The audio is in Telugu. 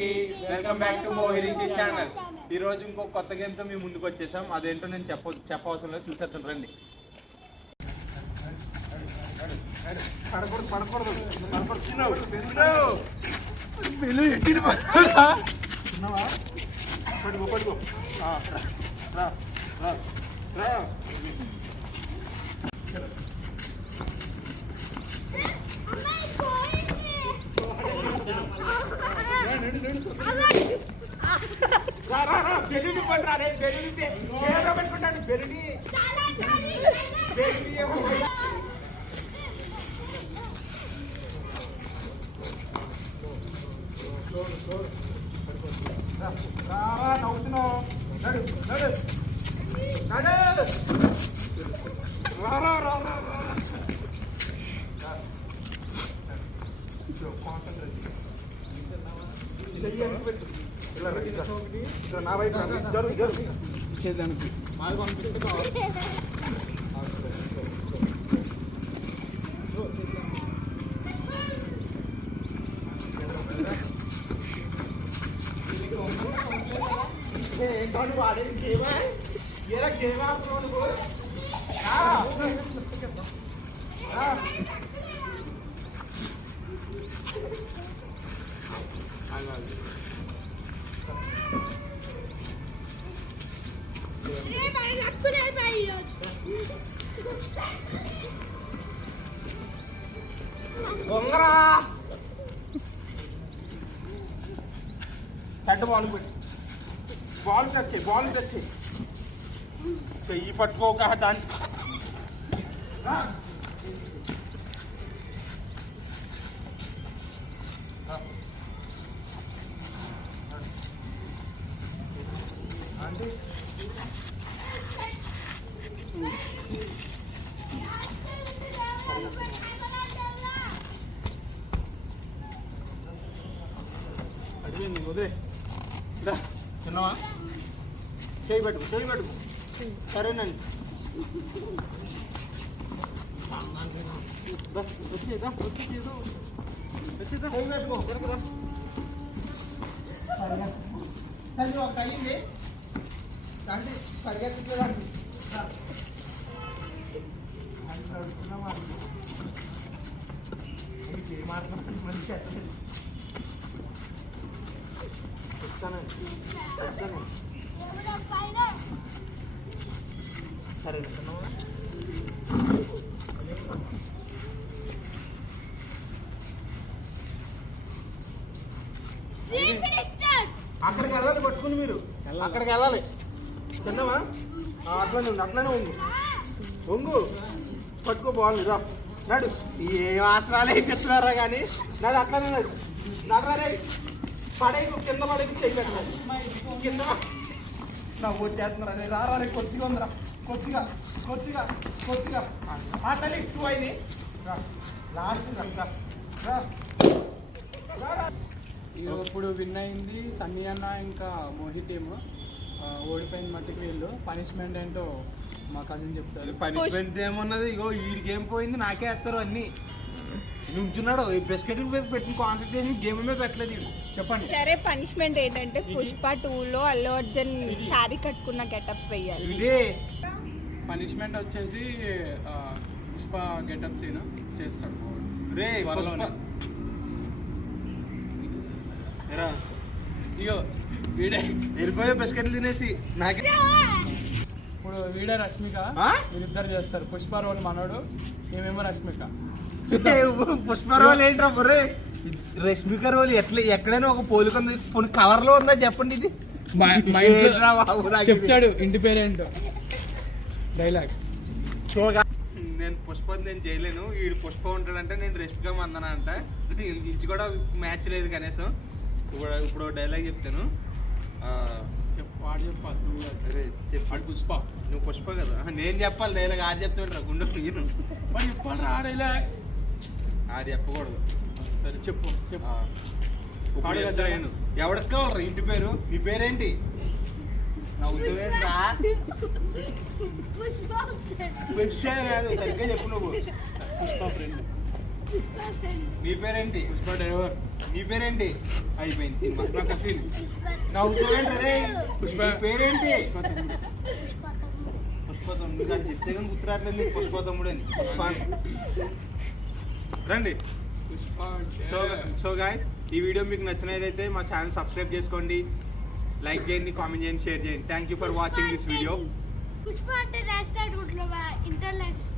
అందరికి వెల్కమ్ బ్యాక్ టు మోహిరిషి ఛానల్. ఈ రోజు ఇంకో కొత్త గేమ్ తో మేము ముందుకు వచ్చేసాం. అదేంటో నేను చెప్పవసరం లేదు, చూసేద్దాం రండి. నా వైపు జరుగు మాది పంపిస్తే హెడ్ బాల్ పెట్టి బాల్ టచ్ చెయ్యి పట్టుకోక దాన్ని అడిగింది వదిలే చిన్నవా చేయి పెట్టుకు సరేనండి వచ్చేదా చేయి పెట్టుకో తిరగరా తల్లి ఒకటి అయ్యింది అంటే పరిగెత్తలేదండి మాట్లాడుతుంది మనిషి ఎత్తలేదు సరే అక్కడికి వెళ్ళాలి పట్టుకుని మీరు అక్కడికి వెళ్ళాలి చిన్నవా అట్లనే ఒంగు పట్టుకో బాగుంది రా నాడు ఏ ఆసనాలు అయిపోతున్నారా కానీ నాడు అట్లనే నడరే పడేకు కింద పడేకు చేయి పెట్టాలి కింద నా వచ్చేస్తున్నారా రారా కొద్దిగా ఉందిరా కొద్దిగా ఆటలు ఎక్కువ అయినాయి లాస్ట్ ఇప్పుడు విన్ అయింది సన్నీ అన్న ఇంకా మోహిత్ ఏమో ఓడిపోయిన మట్టికి వీళ్ళు పనిష్మెంట్ ఏంటో మా కజిన్ చెప్తారు. పనిష్మెంట్ ఏమున్నది, ఇగో వీడికి ఏం పోయింది నాకే వేస్తారు అన్ని నుంచున్నాడు బిస్కెట్ పెట్టిన కాన్సన్ట్రేషన్ గేమ్ మీద పెట్టలేదు వీడు. చెప్పండి. సరే పనిష్మెంట్ ఏంటంటే పుష్ప 2లో అల్లు అర్జున్ శారీ కట్టుకున్న గెటప్ వేయాలి. ఇదే పనిష్మెంట్ వచ్చేసి పుష్ప గెటప్ సీన్ చేస్తాడు రే ఇగో వీడే వెళ్ళిపోయే బిస్కెట్లు తినేసి నాకే. ఇప్పుడు వీడే రష్మిక వీళ్ళిద్దరు చేస్తారు. పుష్ప రోల్ మనోడు, ఏమేమో రష్మిక. పుష్ప రోల్ ఏంట్రా బొర్రే, రష్మిక రోల్ ఎక్కడైనా ఒక పోలిక ఉంది, కలర్ లో ఉందా చెప్పండి. ఇది చెప్తాడు ఇంటి పేరేంటో డైలాగ్. నేను పుష్ప నేను చేయలేను, వీడు పుష్ప ఉంటాడంటే నేను రష్మిక మందన అంట. ఇంచి కూడా మ్యాచ్ లేదు కనీసం. ఇప్పుడు డైలాగ్ చెప్తాను, వాడు చెప్పాలి. అరే చెప్పాడు పుష్ప, నువ్వు పుష్ప కదా, నేను చెప్పాలి డైలాగ్. ఆడు చెప్తాడు గుండె నేను చెప్పాలి రా డైలాగ్. ఆడు చెప్పకూడదు. సరే చెప్పు. నేను ఎవరికి కావాలరా ఇంటి పేరు, నీ పేరేంటి? పుష్ప కాదు, సరిగ్గా చెప్పు నువ్వు. పుష్ప ఫ్రెండ్ నీ పేరేంటి? పుష్ప డ్రైవర్. నీ పేరేంటి? అయిపోయింది సినిమా. పుష్ప కసిన్. నవ్వుతావేంటే? పుష్ప. నీ పేరేంటి? పుష్ప తమ్ముడు. పుష్ప తమ్ముడు అని చెప్తే కానీ గుర్తురాట్లేదు నీకు పుష్ప తమ్ముడు అని. పుష్ప అని. రండి. పుష్ప. సో గాయస్, ఈ వీడియో మీకు నచ్చినట్లయితే మా ఛానల్ సబ్స్క్రైబ్ చేసుకోండి, లైక్ చేయండి, కామెంట్ చేయండి, షేర్ చేయండి. Thank you for watching this video. Pushpa అంటే రాష్ట్ర ఇంటర్నేషనల్